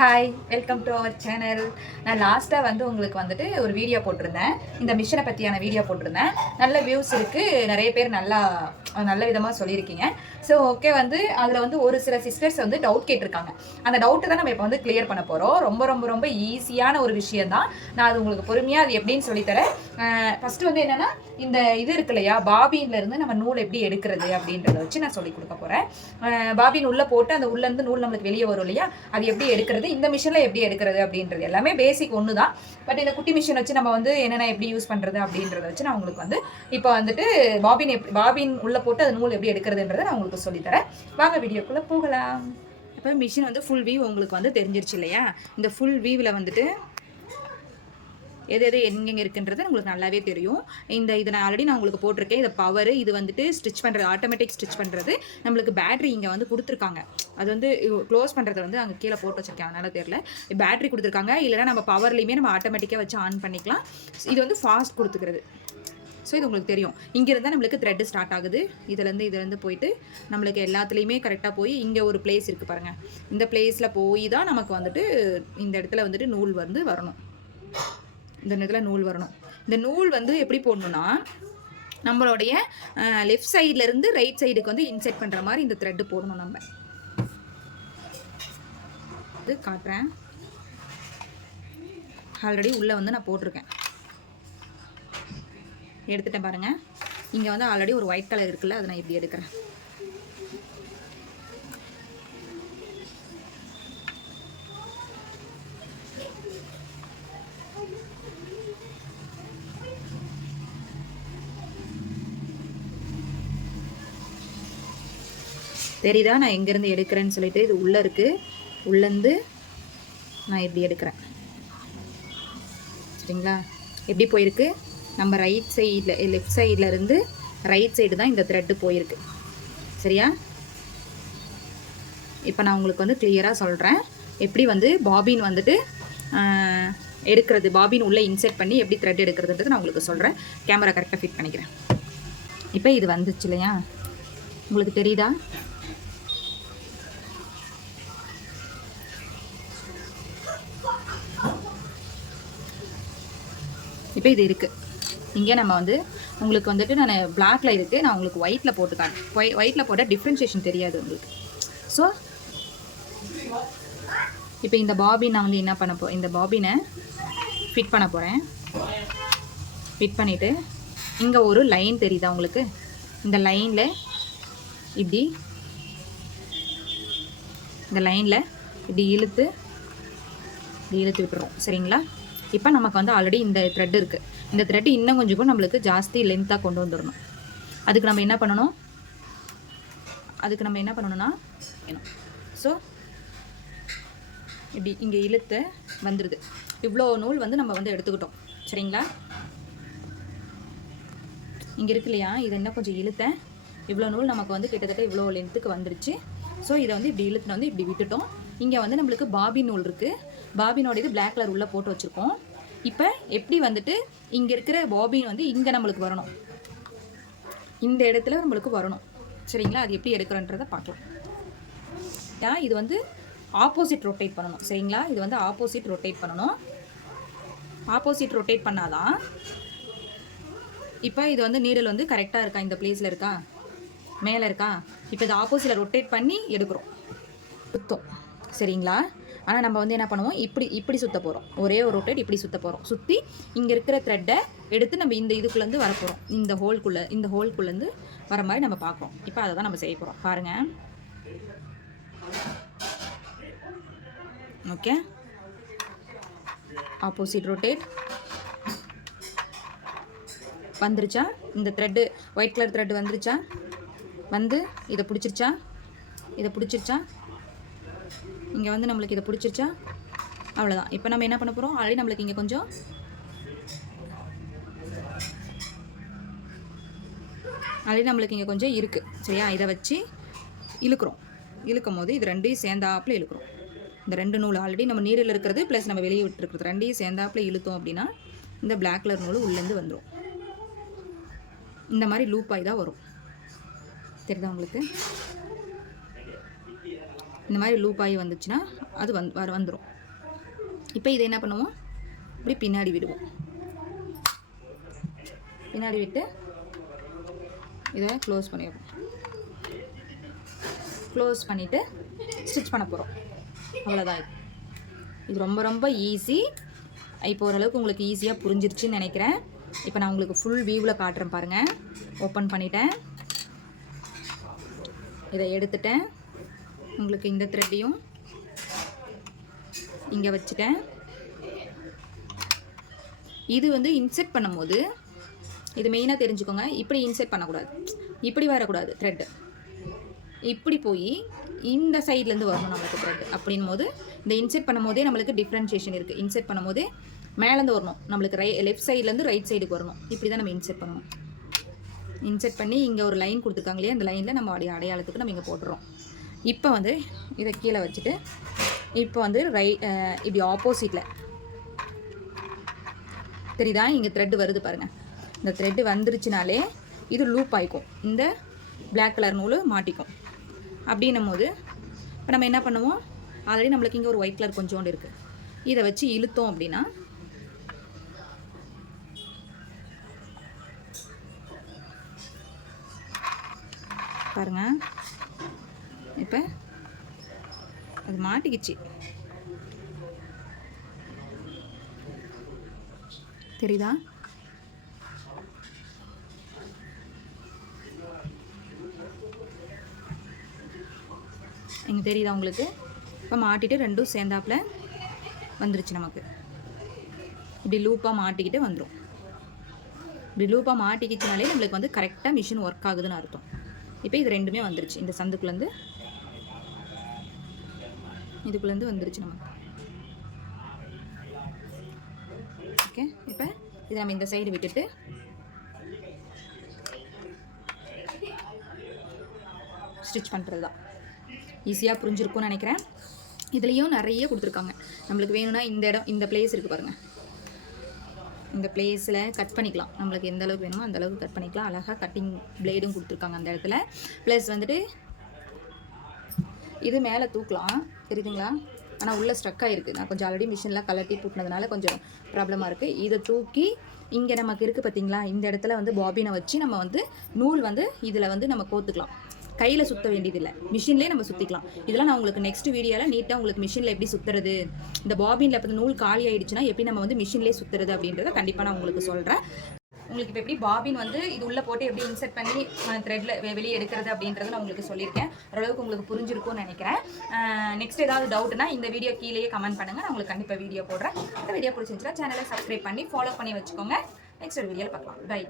Hi, welcome to our channel. நான் லாஸ்ட்டாக உங்களுக்கு வந்துட்டு ஒரு வீடியோ போட்டிருந்தேன். இந்த மிஷினை பற்றியான வீடியோ போட்டிருந்தேன். நல்ல வியூஸ் இருக்குது, நிறைய பேர் நல்ல விதமாக சொல்லியிருக்கீங்க. ஸோ ஓகே, அதில் ஒரு சில சிஸ்டர்ஸ் டவுட் கேட்டிருக்காங்க. அந்த டவுட்டு தான் நம்ம இப்போ கிளியர் பண்ண போகிறோம். ரொம்ப ரொம்ப ரொம்ப ஈஸியான ஒரு விஷயம் தான். நான் அது உங்களுக்கு பொறுமையாக அது எப்படின்னு சொல்லித்தரேன். ஃபஸ்ட்டு என்னென்னா, இந்த இது இருக்கு இல்லையா, பாபின்லேருந்து நம்ம நூல் எப்படி எடுக்கிறது அப்படின்றத வச்சு நான் சொல்லி கொடுக்க போகிறேன். பாபின் உள்ளே போட்டு அந்த உள்ளேருந்து நூல் நம்மளுக்கு வெளியே வரும் இல்லையா, அது எப்படி எடுக்கிறது, இந்த மிஷினில் எப்படி எடுக்கிறது அப்படின்றது எல்லாமே பேசிக் ஒன்று தான். பட் இந்த குட்டி மிஷின் வச்சு நம்ம என்னென்ன எப்படி யூஸ் பண்ணுறது அப்படின்றத வச்சு நான் உங்களுக்கு இப்போ பாபின் உள்ளே போட்டு அது நூல் எப்படி எடுக்கிறதுன்றதை நான் உங்களுக்கு சொல்லித்தரேன். வாங்க வீடியோக்குள்ளே போகலாம். இப்போ மிஷின் ஃபுல் வியூ உங்களுக்கு தெரிஞ்சிருச்சு இல்லையா. இந்த ஃபுல் வியூவில் எது எங்கெங்கே இருக்குன்றது உங்களுக்கு நல்லாவே தெரியும். இதை நான் ஆல்ரெடி உங்களுக்கு போட்டிருக்கேன். இதை பவர், இது ஸ்டிச் பண்ணுறது, ஆட்டோமேட்டிக் ஸ்டிச் பண்ணுறது. நம்மளுக்கு பேட்ரி இங்கே கொடுத்துருக்காங்க. அது க்ளோஸ் பண்ணுறது அங்கே கீழே போட்டு வச்சுருக்கேன், அதனால தெரியல. பேட்ரி கொடுத்துருக்காங்க. இல்லைனா நம்ம பவர்லேயுமே நம்ம ஆட்டோமேட்டிக்காக வச்சு ஆன் பண்ணிக்கலாம். இது ஃபாஸ்ட் கொடுத்துக்கிறது. ஸோ இது உங்களுக்கு தெரியும். இங்கேருந்தால் நம்மளுக்கு த்ரெட்டு ஸ்டார்ட் ஆகுது. இதுலேருந்து போயிட்டு நம்மளுக்கு எல்லாத்துலேயுமே கரெக்டாக போய் இங்கே ஒரு பிளேஸ் இருக்குது பாருங்கள். இந்த பிளேஸில் போய் தான் நமக்கு இந்த இடத்துல நூல் வரணும். இந்த இடத்துல நூல் வரணும். இந்த நூல் எப்படி போடணும்னா, நம்மளுடைய லெஃப்ட் சைட்லேருந்து ரைட் சைடுக்கு இன்செர்ட் பண்ணுற மாதிரி இந்த த்ரெட்டு போடணும். நம்ம இது காட்டுறேன். ஆல்ரெடி உள்ளே நான் போட்டிருக்கேன், எடுத்துட்டேன் பாருங்கள். இங்கே ஆல்ரெடி ஒரு ஒயிட் கலர் இருக்குல்ல, அதை நான் இப்படி எடுக்கிறேன். தெரியுதா நான் எங்கேருந்து எடுக்கிறேன்னு சொல்லிட்டு? இது உள்ளே இருக்குது. உள்ளேருந்து நான் இப்படி எடுக்கிறேன், சரிங்களா? எப்படி போயிருக்கு? நம்ம ரைட் சைடில், லெஃப்ட் சைடில் இருந்து ரைட் சைடு தான் இந்த த்ரெட்டு போயிருக்கு, சரியா? இப்போ நான் உங்களுக்கு கிளியராக சொல்கிறேன். எப்படி பாபின் எடுக்கிறது, பாபின் உள்ளே இன்செர்ட் பண்ணி எப்படி த்ரெட் எடுக்கிறதுன்றது நான் உங்களுக்கு சொல்கிறேன். கேமரா கரெக்டாக ஃபிட் பண்ணிக்கிறேன். இப்போ இது வந்துச்சு இல்லையா, உங்களுக்கு தெரியுதா? இப்போ இது இருக்குது. இங்கே நம்ம உங்களுக்கு நான் பிளாக்ல இருக்குது, நான் உங்களுக்கு ஒயிட்டில் போட்டு காட்டுறேன். ஒயிட்டில் போட்டால் டிஃப்ரென்ஷியேஷன் தெரியாது உங்களுக்கு. ஸோ இப்போ இந்த பாபின் நான் என்ன பண்ண இந்த பாபினை ஃபிட் பண்ண போகிறேன். ஃபிட் பண்ணிவிட்டு இங்கே ஒரு லைன் தெரியுதா உங்களுக்கு? இந்த லைனில் இப்படி, இந்த லைனில் இப்படி இழுத்து விட்டுறோம், சரிங்களா? இப்போ நமக்கு ஆல்ரெடி இந்த த்ரெட் இருக்குது. இந்த த்ரெட்டு இன்னும் கொஞ்சம் கூட நம்மளுக்கு ஜாஸ்தி லென்த்தாக கொண்டு வந்துடணும். அதுக்கு நம்ம என்ன பண்ணணும்னா ஸோ இப்படி இங்கே இழுத்து வந்துடுது. இவ்வளோ நூல் நம்ம எடுத்துக்கிட்டோம், சரிங்களா? இங்கே இருக்கு இல்லையா, இதை என்ன கொஞ்சம் இழுத்தேன். இவ்வளோ நூல் நமக்கு கிட்டத்தட்ட இவ்வளோ லென்த்துக்கு வந்துடுச்சு. ஸோ இதை இப்படி இழுத்துட்டு இப்படி விட்டுட்டோம். இங்கே நம்மளுக்கு பாபின் நூல் இருக்குது. பாபினோட இது பிளாக் கலர் உள்ளே போட்டு வச்சுருக்கோம். இப்போ எப்படி இங்கே இருக்கிற பாபின் இங்கே நம்மளுக்கு வரணும், இந்த இடத்துல நம்மளுக்கு வரணும், சரிங்களா? அது எப்படி எடுக்கிறோன்றதை பார்க்கலாம். இது ஆப்போசிட் ரொட்டேட் பண்ணணும், சரிங்களா? இது ஆப்போசிட் ரொட்டேட் பண்ணணும். ஆப்போசிட் ரொட்டேட் பண்ணாதான் இப்போ இது நீடல் கரெக்டாக இருக்கா, இந்த பிளேஸில் இருக்கா, மேலே இருக்கா? இப்போ இது ஆப்போசிட்டில் ரொட்டேட் பண்ணி எடுக்கிறோம், சுத்தம், சரிங்களா? ஆனால் நம்ம என்ன பண்ணுவோம், இப்படி சுற்ற போகிறோம். ஒரே ஒரு ரொட்டேட் இப்படி சுற்ற போகிறோம். சுற்றி இங்கே இருக்கிற த்ரெட்டை எடுத்து நம்ம இந்த இதுக்குள்ளேருந்து வர போகிறோம். இந்த ஹோல்குள்ளேருந்து வர மாதிரி நம்ம பார்க்குறோம். இப்போ அதை தான் நம்ம செய்ய போகிறோம், பாருங்கள். ஓகே, ஆப்போசிட் ரொட்டேட் வந்துருச்சா? இந்த த்ரெட்டு ஒயிட் கலர் த்ரெட் வந்துருச்சா? இதை பிடிச்சிருச்சா? இங்கே நம்மளுக்கு இதை பிடிச்சிருச்சா? அவ்வளோதான். இப்போ நம்ம என்ன பண்ண போகிறோம், ஆல்ரெடி நம்மளுக்கு இங்கே கொஞ்சம் இருக்குது, சரியா? இதை வச்சு இழுக்கும் போது இது ரெண்டையும் சேர்ந்தாப்பில் இழுக்கிறோம். இந்த ரெண்டு நூல் ஆல்ரெடி நம்ம நீரில் இருக்கிறது ப்ளஸ் நம்ம வெளியே விட்டுருக்குறது ரெண்டையும் சேர்ந்தாப்பில் இழுத்தோம் அப்படின்னா இந்த பிளாக் கலர் நூல் உள்ளேருந்து வந்துடும். இந்த மாதிரி லூப்பாகி தான் வரும், தெரியுதா உங்களுக்கு? இந்த மாதிரி லூப் ஆகி வந்துச்சுன்னா அது வந்துடும். இப்போ இதை என்ன பண்ணுவோம், இப்படி பின்னாடி விடுவோம். பின்னாடி விட்டு இதை க்ளோஸ் பண்ணிடுவோம். க்ளோஸ் பண்ணிவிட்டு ஸ்டிச் பண்ண போகிறோம். அவ்வளோதான். இது ரொம்ப ரொம்ப ஈஸி. இப்போ ஓரளவுக்கு உங்களுக்கு ஈஸியாக புரிஞ்சிருச்சுன்னு நினைக்கிறேன். இப்போ நான் உங்களுக்கு ஃபுல் வியூவில் காட்டுறேன் பாருங்கள். ஓப்பன் பண்ணிட்டேன், இதை எடுத்துட்டேன். உங்களுக்கு இந்த த்ரெட்டையும் இங்கே வச்சுட்டேன். இது வந்து இன்செர்ட் பண்ணும்போது இது மெயினாக தெரிஞ்சுக்கோங்க, இப்படி இன்செர்ட் பண்ணக்கூடாது, இப்படி வரக்கூடாது. த்ரெட்டு இப்படி போய் இந்த சைட்லேருந்து வரணும் நம்மளுக்கு த்ரெட். அப்படின் போது இந்த இன்செர்ட் பண்ணும் போதே நம்மளுக்கு டிஃப்ரென்ஷியேஷன் இருக்குது. இன்செர்ட் பண்ணும் போதே மேலேருந்து வரணும், நம்மளுக்கு லெஃப்ட் சைட்லேருந்து ரைட் சைடுக்கு வரணும். இப்படி தான் நம்ம இன்செர்ட் பண்ணணும். இன்செர்ட் பண்ணி இங்கே ஒரு லைன் கொடுத்துருக்காங்களே, அந்த லைனில் நம்ம அடையாளத்துக்கு நம்ம இங்கே போட்டுறோம். இப்போ வந்து இதை கீழே வச்சுட்டு இப்போ வந்து இப்படி ஆப்போசிட்டில் தெரியுதா, இங்கே த்ரெட்டு வருது பாருங்கள். இந்த த்ரெட்டு வந்துருச்சுனாலே இது லூப் ஆகிக்கும், இந்த பிளாக் கலர் நூல் மாட்டிக்கும். அப்படின்னும் போது இப்போ நம்ம என்ன பண்ணுவோம், ஆல்ரெடி நம்மளுக்கு இங்கே ஒரு ஒயிட் கலர் கொஞ்சோண்டு இருக்குது, இதை வச்சு இழுத்தோம் அப்படின்னா பாருங்க, இப்போ அது மாட்டிக்கிச்சு. தெரியுதா, இங்கே தெரியுதா உங்களுக்கு? இப்போ மாட்டிட்டு ரெண்டும் சேர்ந்தாப்பில் வந்துருச்சு நமக்கு. இப்படி லூப்பாக மாட்டிக்கிட்டு வந்துடும். இப்படி லூப்பாக மாட்டிக்கிச்சுனாலே நம்மளுக்கு வந்து கரெக்டாக மிஷின் ஒர்க் ஆகுதுன்னு அர்த்தம். இப்போ இது ரெண்டுமே வந்துருச்சு, இந்த சந்துக்குள்ளேருந்து இதுக்குள்ளேருந்து வந்துருச்சு நமக்கு. ஓகே, இப்போ இதை நம்ம இந்த சைடு விட்டுட்டு ஸ்டிச் பண்ணுறது தான். ஈஸியாக புரிஞ்சிருக்கும்னு நினைக்கிறேன். இதுலேயும் நிறைய கொடுத்துருக்காங்க. நம்மளுக்கு வேணும்னா இந்த இடம், இந்த பிளேஸ் இருக்குது பாருங்கள், இந்த பிளேஸில் கட் பண்ணிக்கலாம். நம்மளுக்கு எந்த அளவுக்கு வேணுமோ அந்த அளவுக்கு கட் பண்ணிக்கலாம். அழகாக கட்டிங் பிளேடும் கொடுத்துருக்காங்க அந்த இடத்துல. ப்ளஸ் வந்துட்டு இது மேலே தூக்கலாம், தெரியுதுங்களா? ஆனால் உள்ளே ஸ்ட்ரக் ஆகிருக்கு. நான் கொஞ்சம் ஆல்ரெடி மிஷின்லாம் கலட்டி பூட்டினதுனால கொஞ்சம் ப்ராப்ளமாக இருக்குது. இதை தூக்கி இங்கே நமக்கு இருக்குது பார்த்தீங்களா, இந்த இடத்துல வந்து பாபினை வச்சு நம்ம வந்து நூல் வந்து இதில் வந்து நம்ம கோத்துக்கலாம். கையில் சுற்ற வேண்டியதில்லை, மிஷின்லேயே நம்ம சுற்றிக்கலாம். இதெல்லாம் நான் உங்களுக்கு நெக்ஸ்ட் வீடியோவில் நீட்டாக உங்களுக்கு மிஷினில் எப்படி சுற்றுறது, இந்த பாபினில் இப்போ நூல் காலி ஆகிடுச்சுன்னா எப்படி நம்ம வந்து மிஷின்லேயே சுற்றுறது அப்படின்றத கண்டிப்பாக நான் உங்களுக்கு சொல்கிறேன். உங்களுக்கு இப்போ எப்படி பாபின் வந்து இது உள்ளே போட்டு எப்படி இன்செர்ட் பண்ணி த்ரெட்டில் வெளியே எடுக்கிறது அப்படின்றத நான் உங்களுக்கு சொல்லியிருக்கேன். ஓரளவுக்கு உங்களுக்கு புரிஞ்சிருக்கும்னு நினைக்கிறேன். நெக்ஸ்ட் ஏதாவது டவுட்னா இந்த வீடியோ கீழேயே கமெண்ட் பண்ணுங்கள், நான் உங்களுக்கு கண்டிப்பாக வீடியோ போடுறேன். இந்த வீடியோ பிடிச்சிருந்துச்சுன்னா சேனலை சப்ஸ்கிரைப் பண்ணி ஃபாலோ பண்ணி வச்சுக்கோங்க. நெக்ஸ்ட் ஒரு வீடியோவில் பார்க்கலாம். பை.